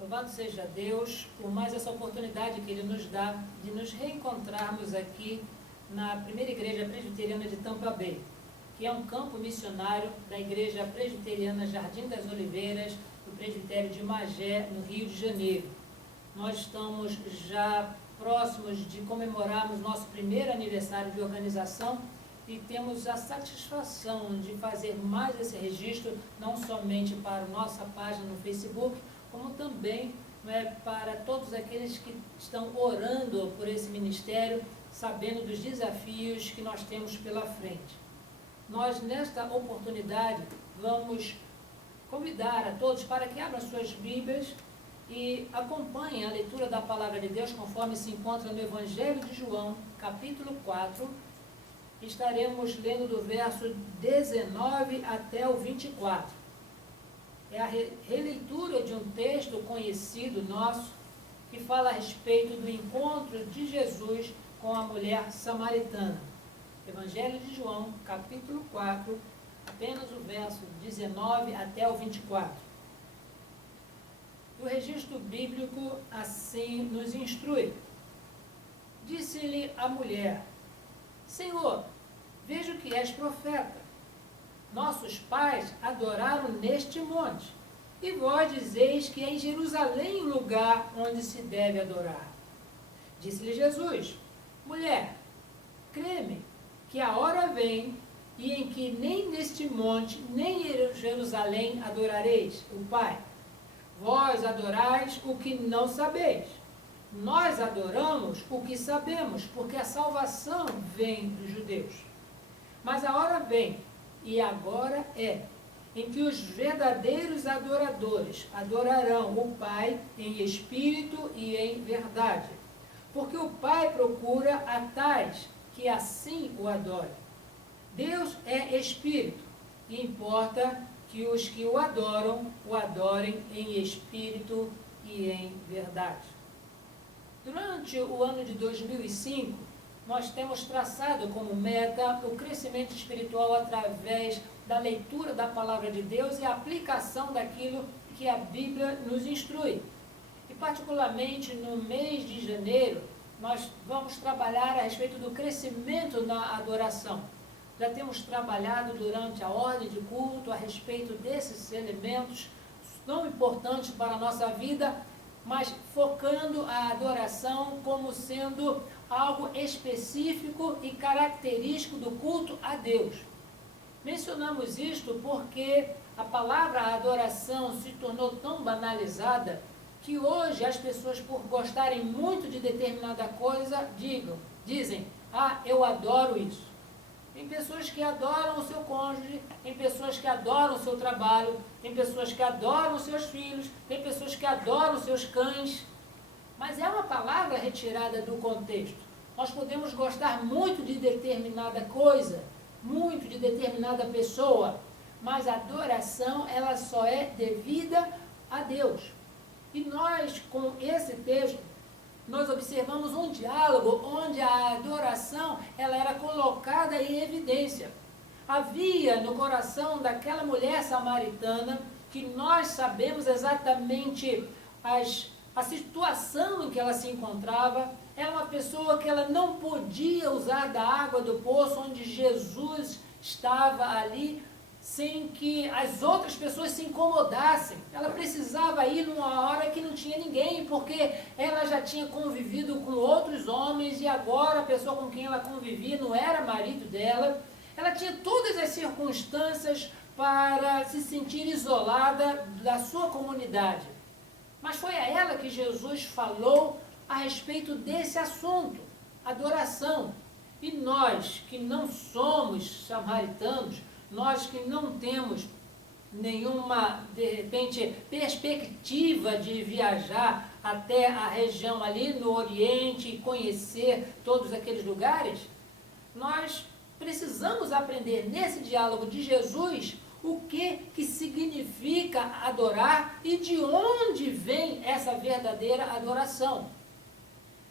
Louvado seja Deus por mais essa oportunidade que Ele nos dá de nos reencontrarmos aqui na primeira igreja presbiteriana de Tampa Bay, que é um campo missionário da igreja presbiteriana Jardim das Oliveiras, do presbitério de Magé, no Rio de Janeiro. Nós estamos já próximos de comemorarmos nosso primeiro aniversário de organização e temos a satisfação de fazer mais esse registro, não somente para a nossa página no Facebook, como também para todos aqueles que estão orando por esse ministério, sabendo dos desafios que nós temos pela frente. Nós, nesta oportunidade, vamos convidar a todos para que abram suas Bíblias e acompanhem a leitura da Palavra de Deus, conforme se encontra no Evangelho de João, capítulo 4. Estaremos lendo do verso 19 até o 24. É a releitura de um texto conhecido nosso, que fala a respeito do encontro de Jesus com a mulher samaritana. Evangelho de João, capítulo 4, apenas o verso 19 até o 24. O registro bíblico assim nos instrui. Disse-lhe a mulher: Senhor, vejo que és profeta. Nossos pais adoraram neste monte, e vós dizeis que é em Jerusalém o lugar onde se deve adorar. Disse-lhe Jesus: Mulher, crê-me, que a hora vem, e em que nem neste monte, nem em Jerusalém adorareis o Pai. Vós adorais o que não sabeis. Nós adoramos o que sabemos, porque a salvação vem dos judeus. Mas a hora vem, e agora é, em que os verdadeiros adoradores adorarão o Pai em espírito e em verdade. Porque o Pai procura a tais que assim o adorem. Deus é espírito, e importa que os que o adorem em espírito e em verdade. Durante o ano de 2005, nós temos traçado como meta o crescimento espiritual através da leitura da Palavra de Deus e a aplicação daquilo que a Bíblia nos instrui. E particularmente no mês de janeiro, nós vamos trabalhar a respeito do crescimento na adoração. Já temos trabalhado durante a ordem de culto a respeito desses elementos tão importantes para a nossa vida, mas focando a adoração como sendo algo específico e característico do culto a Deus. Mencionamos isto porque a palavra adoração se tornou tão banalizada que hoje as pessoas, por gostarem muito de determinada coisa, dizem, eu adoro isso. Tem pessoas que adoram o seu cônjuge, tem pessoas que adoram o seu trabalho, tem pessoas que adoram os seus filhos, tem pessoas que adoram os seus cães. Mas é uma palavra retirada do contexto. Nós podemos gostar muito de determinada coisa, muito de determinada pessoa, mas a adoração, ela só é devida a Deus. E nós, com esse texto, nós observamos um diálogo onde a adoração ela era colocada em evidência. Havia no coração daquela mulher samaritana, que nós sabemos exatamente a situação em que ela se encontrava, era uma pessoa que ela não podia usar da água do poço onde Jesus estava ali, sem que as outras pessoas se incomodassem. Ela precisava ir numa hora que não tinha ninguém, porque ela já tinha convivido com outros homens e agora a pessoa com quem ela convivia não era marido dela. Ela tinha todas as circunstâncias para se sentir isolada da sua comunidade. Mas foi a ela que Jesus falou a respeito desse assunto, adoração. E nós que não somos samaritanos, nós que não temos nenhuma, de repente, perspectiva de viajar até a região ali no Oriente e conhecer todos aqueles lugares, nós precisamos aprender nesse diálogo de Jesus o que significa adorar e de onde vem essa verdadeira adoração.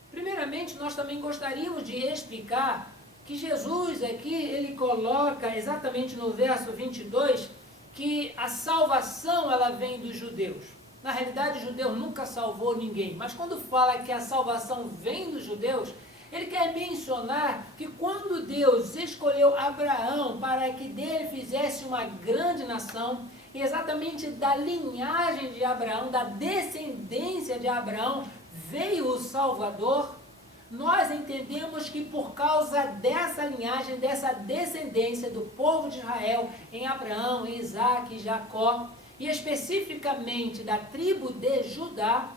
Primeiramente, nós também gostaríamos de explicar que Jesus aqui, ele coloca exatamente no verso 22, que a salvação ela vem dos judeus. Na realidade, o judeu nunca salvou ninguém, mas quando fala que a salvação vem dos judeus, ele quer mencionar que quando Deus escolheu Abraão para que dele fizesse uma grande nação, exatamente da linhagem de Abraão, da descendência de Abraão, veio o Salvador, nós entendemos que por causa dessa linhagem, dessa descendência do povo de Israel, em Abraão, em Isaac e Jacó, e especificamente da tribo de Judá,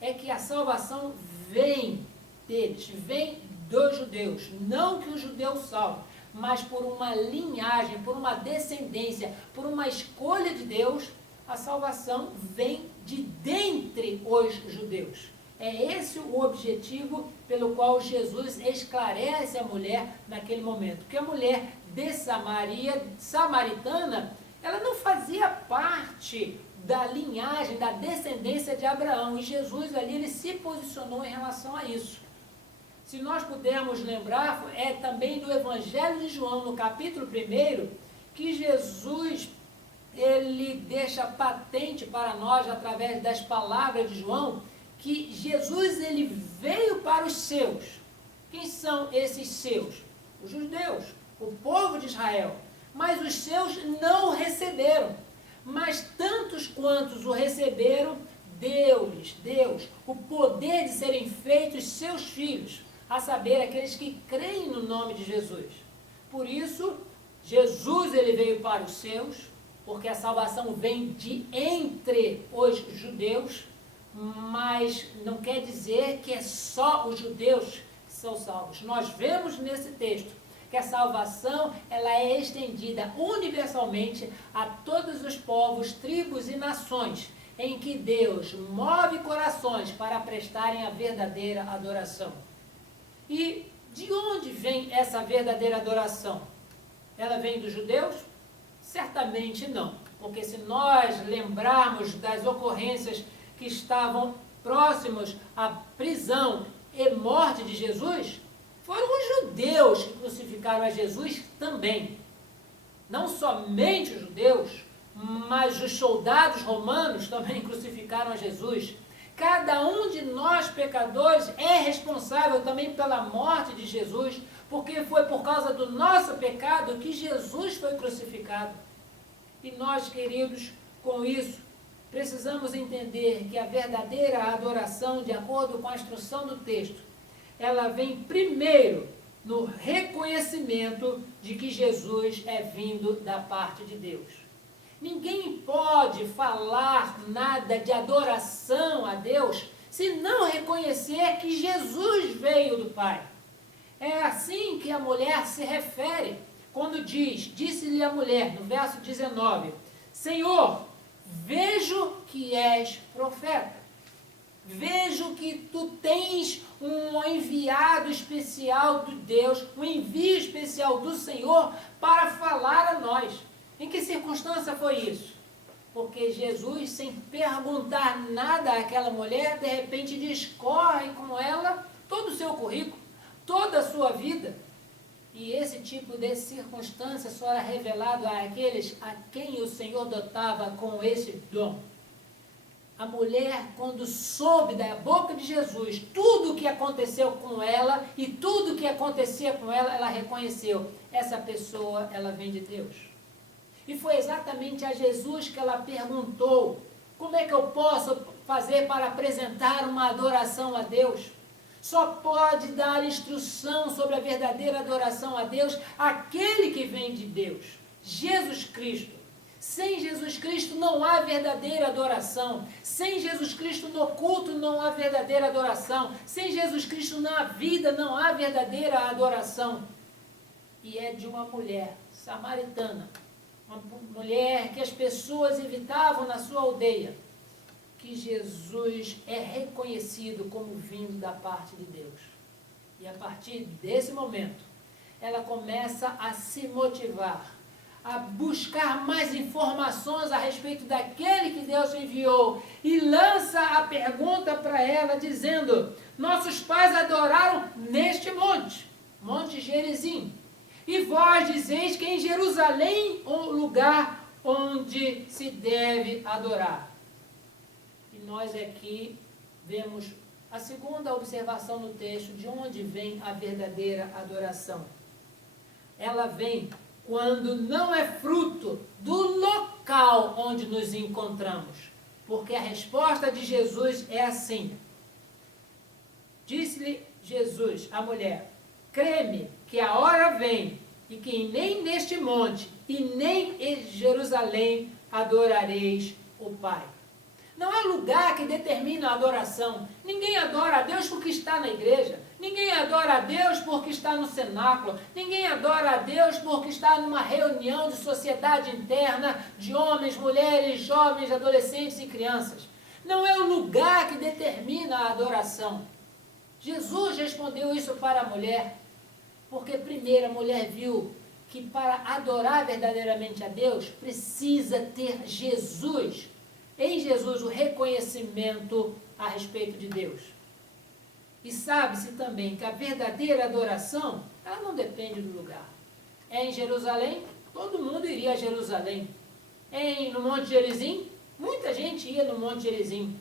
é que a salvação vem deles, vem dos judeus. Não que o judeu salve, mas por uma linhagem, por uma descendência, por uma escolha de Deus, a salvação vem de dentre os judeus. É esse o objetivo pelo qual Jesus esclarece a mulher naquele momento. Porque a mulher de Samaria, samaritana, ela não fazia parte da linhagem, da descendência de Abraão. E Jesus ali, ele se posicionou em relação a isso. Se nós pudermos lembrar, é também do Evangelho de João, no capítulo 1, que Jesus, ele deixa patente para nós, através das palavras de João, que Jesus, ele veio para os seus. Quem são esses seus? Os judeus, o povo de Israel. Mas os seus não o receberam. Mas tantos quantos o receberam, deu-lhes, Deus, o poder de serem feitos seus filhos, a saber, aqueles que creem no nome de Jesus. Por isso, Jesus, ele veio para os seus, porque a salvação vem de entre os judeus, mas não quer dizer que é só os judeus que são salvos. Nós vemos nesse texto que a salvação, ela é estendida universalmente a todos os povos, tribos e nações, em que Deus move corações para prestarem a verdadeira adoração. E de onde vem essa verdadeira adoração? Ela vem dos judeus? Certamente não, porque se nós lembrarmos das ocorrências que estavam próximos à prisão e morte de Jesus, foram os judeus que crucificaram a Jesus também. Não somente os judeus, mas os soldados romanos também crucificaram a Jesus. Cada um de nós, pecadores, é responsável também pela morte de Jesus, porque foi por causa do nosso pecado que Jesus foi crucificado. E nós, queridos, com isso, precisamos entender que a verdadeira adoração, de acordo com a instrução do texto, ela vem primeiro no reconhecimento de que Jesus é vindo da parte de Deus. Ninguém pode falar nada de adoração a Deus se não reconhecer que Jesus veio do Pai. É assim que a mulher se refere quando diz, disse-lhe a mulher, no verso 19, Senhor, vejo que és profeta. Vejo que tu tens um enviado especial de Deus, um envio especial do Senhor para falar a nós. Em que circunstância foi isso? Porque Jesus, sem perguntar nada àquela mulher, de repente discorre com ela todo o seu currículo, toda a sua vida. E esse tipo de circunstância só era revelado àqueles a quem o Senhor dotava com esse dom. A mulher, quando soube da boca de Jesus tudo o que aconteceu com ela e tudo o que acontecia com ela, ela reconheceu, essa pessoa, ela vem de Deus. E foi exatamente a Jesus que ela perguntou, como é que eu posso fazer para apresentar uma adoração a Deus? Só pode dar instrução sobre a verdadeira adoração a Deus aquele que vem de Deus, Jesus Cristo. Sem Jesus Cristo não há verdadeira adoração. Sem Jesus Cristo no culto não há verdadeira adoração. Sem Jesus Cristo na vida não há verdadeira adoração. E é de uma mulher samaritana, uma mulher que as pessoas evitavam na sua aldeia, que Jesus é reconhecido como vindo da parte de Deus. E a partir desse momento, ela começa a se motivar, a buscar mais informações a respeito daquele que Deus enviou, e lança a pergunta para ela, dizendo, nossos pais adoraram neste monte, Monte Gerizim, e vós dizeis que em Jerusalém é o lugar onde se deve adorar. nós aqui vemos a segunda observação no texto, de onde vem a verdadeira adoração. Ela vem quando não é fruto do local onde nos encontramos. Porque a resposta de Jesus é assim. Disse-lhe Jesus à mulher: crê-me que a hora vem, e que nem neste monte, e nem em Jerusalém adorareis o Pai. Não é lugar que determina a adoração. Ninguém adora a Deus porque está na igreja. Ninguém adora a Deus porque está no cenáculo. Ninguém adora a Deus porque está numa reunião de sociedade interna de homens, mulheres, jovens, adolescentes e crianças. Não é o lugar que determina a adoração. Jesus respondeu isso para a mulher, porque primeiro a mulher viu que para adorar verdadeiramente a Deus, precisa ter Jesus. Em Jesus, o reconhecimento a respeito de Deus. E sabe-se também que a verdadeira adoração, ela não depende do lugar. É em Jerusalém, todo mundo iria a Jerusalém. No Monte Gerizim, muita gente ia no Monte Gerizim.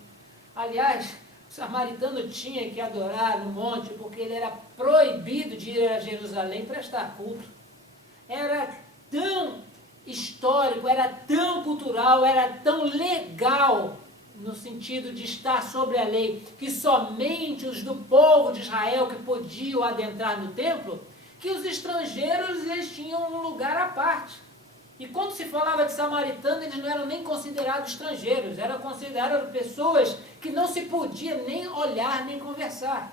Aliás, o samaritano tinha que adorar no monte, porque ele era proibido de ir a Jerusalém prestar culto. Era tão histórico, era tão cultural, era tão legal, no sentido de estar sobre a lei, que somente os do povo de Israel que podiam adentrar no templo, que os estrangeiros eles tinham um lugar à parte. E quando se falava de samaritano, eles não eram nem considerados estrangeiros, eram considerados pessoas que não se podia nem olhar, nem conversar.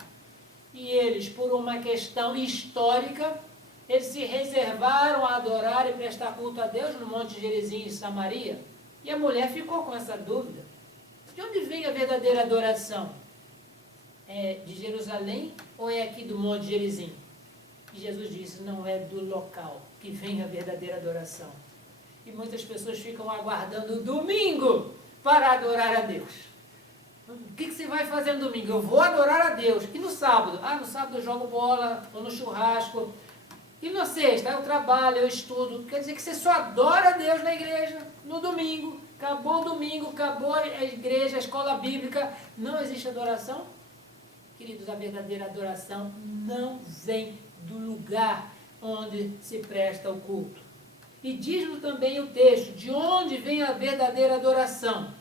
E eles, por uma questão histórica, eles se reservaram a adorar e prestar culto a Deus no Monte Gerizim, em Samaria. E a mulher ficou com essa dúvida. De onde vem a verdadeira adoração? É de Jerusalém ou é aqui do Monte Gerizim? E Jesus disse, não é do local que vem a verdadeira adoração. E muitas pessoas ficam aguardando o domingo para adorar a Deus. O que você vai fazer no domingo? Eu vou adorar a Deus. E no sábado? No sábado eu jogo bola, ou no churrasco. E na sexta, eu trabalho, eu estudo. Quer dizer que você só adora a Deus na igreja no domingo. Acabou o domingo, acabou a igreja, a escola bíblica. Não existe adoração? Queridos, a verdadeira adoração não vem do lugar onde se presta o culto. E diz-nos também o texto, de onde vem a verdadeira adoração?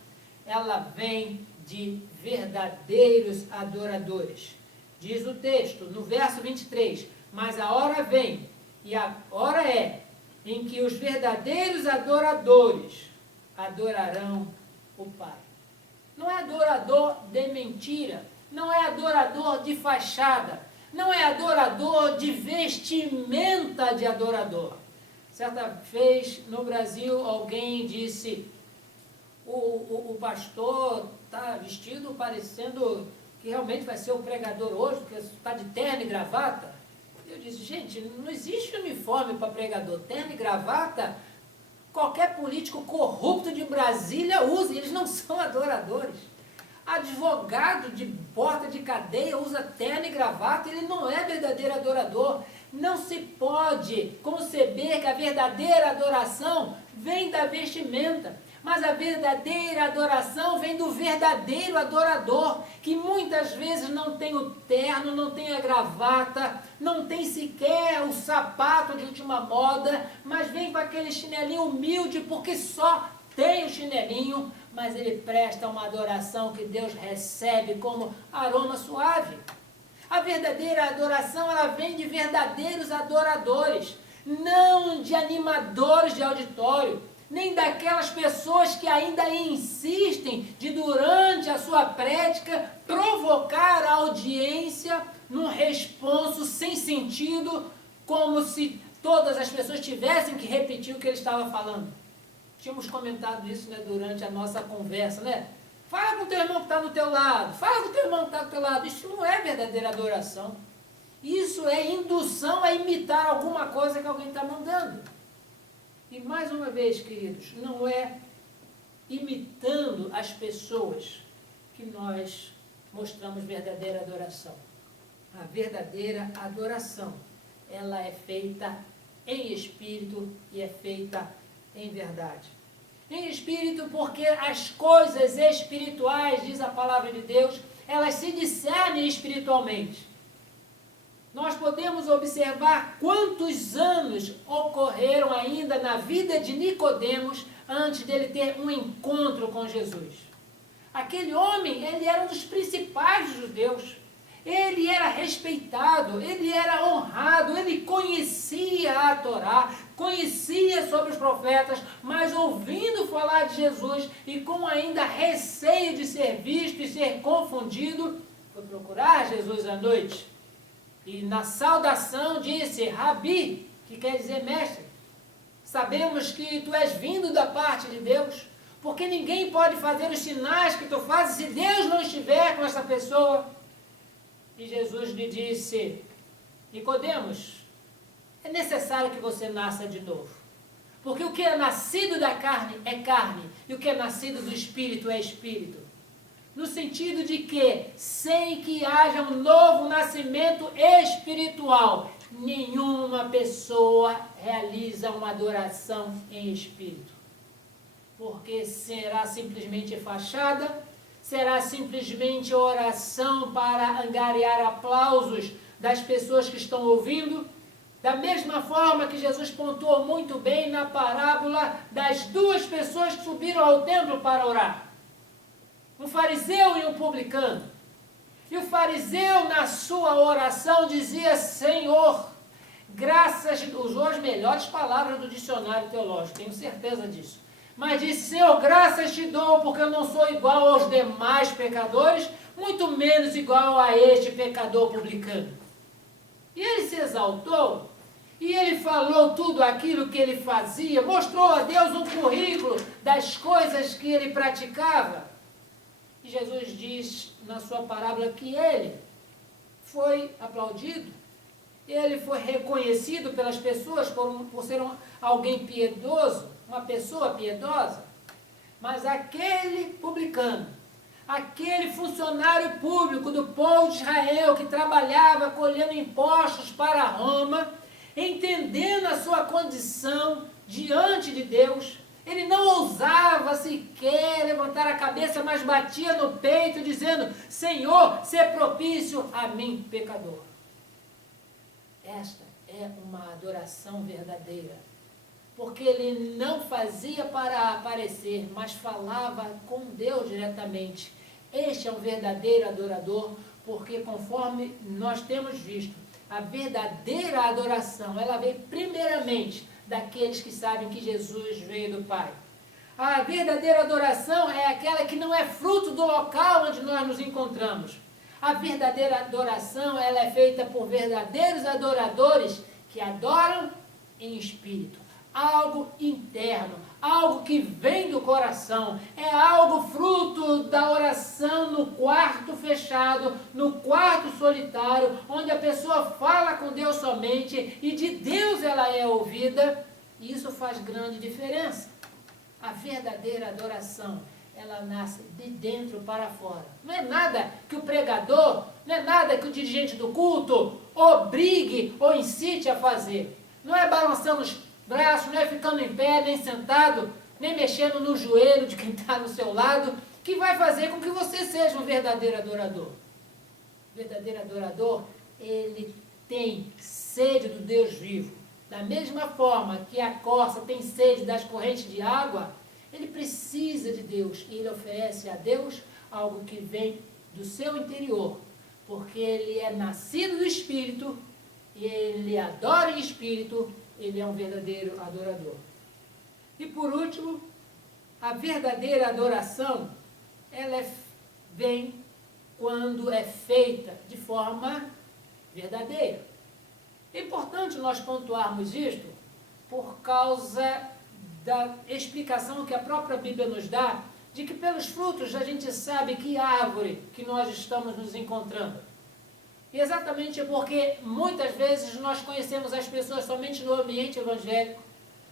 Ela vem de verdadeiros adoradores. Diz o texto, no verso 23, mas a hora vem, e a hora é, em que os verdadeiros adoradores adorarão o Pai. Não é adorador de mentira, não é adorador de fachada, não é adorador de vestimenta de adorador. Certa vez no Brasil alguém disse, o pastor está vestido parecendo que realmente vai ser o pregador hoje, porque está de terno e gravata. Eu disse, gente, não existe uniforme para pregador. Terno e gravata, qualquer político corrupto de Brasília usa, e eles não são adoradores. Advogado de porta de cadeia usa terno e gravata, ele não é verdadeiro adorador. Não se pode conceber que a verdadeira adoração vem da vestimenta. Mas a verdadeira adoração vem do verdadeiro adorador, que muitas vezes não tem o terno, não tem a gravata, não tem sequer o sapato de última moda, mas vem com aquele chinelinho humilde, porque só tem o chinelinho, mas ele presta uma adoração que Deus recebe como aroma suave. A verdadeira adoração, ela vem de verdadeiros adoradores, não de animadores de auditório, nem daquelas pessoas que ainda insistem de, durante a sua prédica, provocar a audiência num responso sem sentido, como se todas as pessoas tivessem que repetir o que ele estava falando. Tínhamos comentado isso, né, durante a nossa conversa, né? Fala com o teu irmão que está do teu lado, fala com o teu irmão que está do teu lado. Isso não é verdadeira adoração. Isso é indução a imitar alguma coisa que alguém está mandando. E mais uma vez, queridos, não é imitando as pessoas que nós mostramos verdadeira adoração. A verdadeira adoração, ela é feita em espírito e é feita em verdade. Em espírito, porque as coisas espirituais, diz a palavra de Deus, elas se discernem espiritualmente. Nós podemos observar quantos anos ocorreram ainda na vida de Nicodemos antes dele ter um encontro com Jesus. Aquele homem, ele era um dos principais judeus. Ele era respeitado, ele era honrado, ele conhecia a Torá, conhecia sobre os profetas, mas ouvindo falar de Jesus e com ainda receio de ser visto e ser confundido, foi procurar Jesus à noite. E na saudação disse, Rabi, que quer dizer mestre, sabemos que tu és vindo da parte de Deus, porque ninguém pode fazer os sinais que tu fazes se Deus não estiver com essa pessoa. E Jesus lhe disse, Nicodemos, é necessário que você nasça de novo. Porque o que é nascido da carne é carne, e o que é nascido do Espírito é Espírito. No sentido de que, sem que haja um novo nascimento espiritual, nenhuma pessoa realiza uma adoração em espírito. Porque será simplesmente fachada, será simplesmente oração para angariar aplausos das pessoas que estão ouvindo, da mesma forma que Jesus pontuou muito bem na parábola das duas pessoas que subiram ao templo para orar. Um fariseu e um publicano. E o fariseu, na sua oração, dizia, Senhor, graças, usou as melhores palavras do dicionário teológico, tenho certeza disso. Mas disse, Senhor, graças te dou, porque eu não sou igual aos demais pecadores, muito menos igual a este pecador publicano. E ele se exaltou, e ele falou tudo aquilo que ele fazia, mostrou a Deus um currículo das coisas que ele praticava. E Jesus diz na sua parábola que ele foi aplaudido, ele foi reconhecido pelas pessoas por ser alguém piedoso, uma pessoa piedosa, mas aquele publicano, aquele funcionário público do povo de Israel que trabalhava colhendo impostos para Roma, entendendo a sua condição diante de Deus, ele não ousava sequer levantar a cabeça, mas batia no peito dizendo, Senhor, se propício a mim, pecador. Esta é uma adoração verdadeira, porque ele não fazia para aparecer, mas falava com Deus diretamente. Este é um verdadeiro adorador, porque conforme nós temos visto, a verdadeira adoração, ela vem primeiramente daqueles que sabem que Jesus veio do Pai. A verdadeira adoração é aquela que não é fruto do local onde nós nos encontramos. A verdadeira adoração, ela é feita por verdadeiros adoradores que adoram em espírito. Algo interno, algo que vem do coração, é algo fruto da oração no quarto fechado, no quarto solitário, onde a pessoa fala com Deus somente e de Deus ela é ouvida, e isso faz grande diferença. A verdadeira adoração, ela nasce de dentro para fora. Não é nada que o pregador, não é nada que o dirigente do culto obrigue ou incite a fazer. Não é balançando os braços, não é ficando em pé, nem sentado, nem mexendo no joelho de quem está no seu lado, que vai fazer com que você seja um verdadeiro adorador. O verdadeiro adorador, ele tem sede do Deus vivo. Da mesma forma que a corça tem sede das correntes de água, ele precisa de Deus e ele oferece a Deus algo que vem do seu interior, porque ele é nascido do Espírito, ele adora em Espírito, ele é um verdadeiro adorador. E por último, a verdadeira adoração, ela vem quando é feita de forma verdadeira. É importante nós pontuarmos isto por causa da explicação que a própria Bíblia nos dá, de que pelos frutos a gente sabe que árvore que nós estamos nos encontrando. E exatamente porque muitas vezes nós conhecemos as pessoas somente no ambiente evangélico,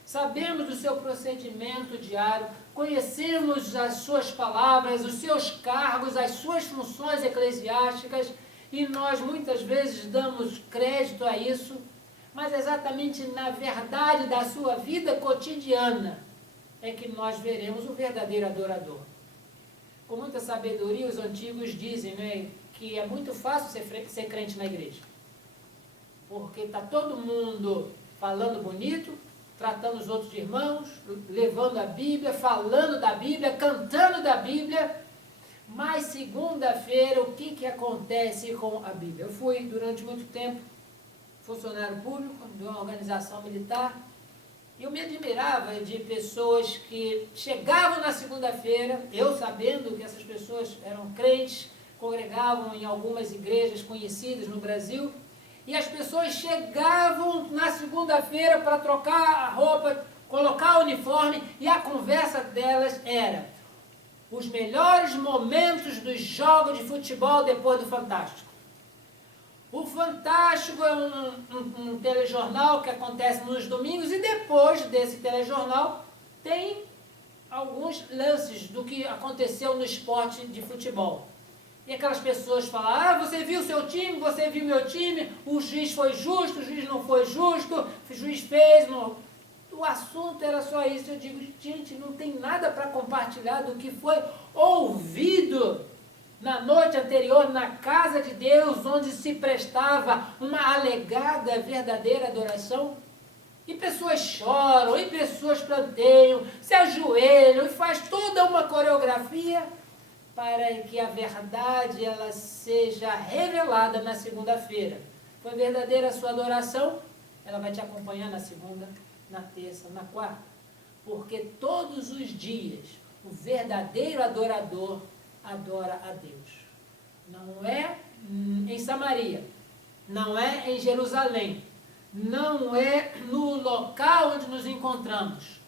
sabemos do seu procedimento diário, conhecemos as suas palavras, os seus cargos, as suas funções eclesiásticas, e nós muitas vezes damos crédito a isso, mas exatamente na verdade da sua vida cotidiana, é que nós veremos o verdadeiro adorador. Com muita sabedoria, os antigos dizem, né, que é muito fácil ser crente na igreja. Porque está todo mundo falando bonito, tratando os outros de irmãos, levando a Bíblia, falando da Bíblia, cantando da Bíblia. Mas segunda-feira, o que acontece com a Bíblia? Eu fui, durante muito tempo, funcionário público de uma organização militar. E eu me admirava de pessoas que chegavam na segunda-feira, eu sabendo que essas pessoas eram crentes, congregavam em algumas igrejas conhecidas no Brasil, e as pessoas chegavam na segunda-feira para trocar a roupa, colocar o uniforme, e a conversa delas era os melhores momentos dos jogos de futebol depois do Fantástico. O Fantástico é um telejornal que acontece nos domingos, e depois desse telejornal tem alguns lances do que aconteceu no esporte de futebol. E aquelas pessoas falam, você viu seu time, você viu meu time, o juiz foi justo, o juiz não foi justo, o juiz fez... Não. O assunto era só isso. Eu digo, gente, não tem nada para compartilhar do que foi ouvido na noite anterior, na casa de Deus, onde se prestava uma alegada, verdadeira adoração. E pessoas choram, e pessoas planteiam, se ajoelham, e faz toda uma coreografia para que a verdade ela seja revelada na segunda-feira. Foi verdadeira a sua adoração? Ela vai te acompanhar na segunda, na terça, na quarta. Porque todos os dias o verdadeiro adorador adora a Deus. Não é em Samaria, não é em Jerusalém, não é no local onde nos encontramos,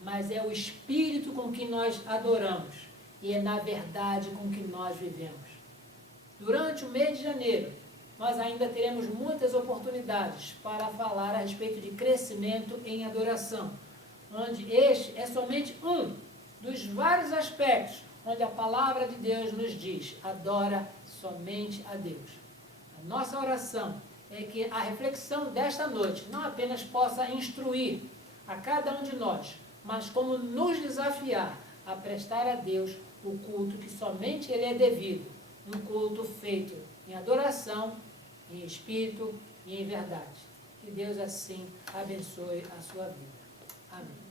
mas é o Espírito com que nós adoramos e é na verdade com que nós vivemos. Durante o mês de janeiro, nós ainda teremos muitas oportunidades para falar a respeito de crescimento em adoração, onde este é somente um dos vários aspectos onde a palavra de Deus nos diz, adora somente a Deus. A nossa oração é que a reflexão desta noite não apenas possa instruir a cada um de nós, mas como nos desafiar a prestar a Deus o culto que somente Ele é devido, um culto feito em adoração, em espírito e em verdade. Que Deus assim abençoe a sua vida. Amém.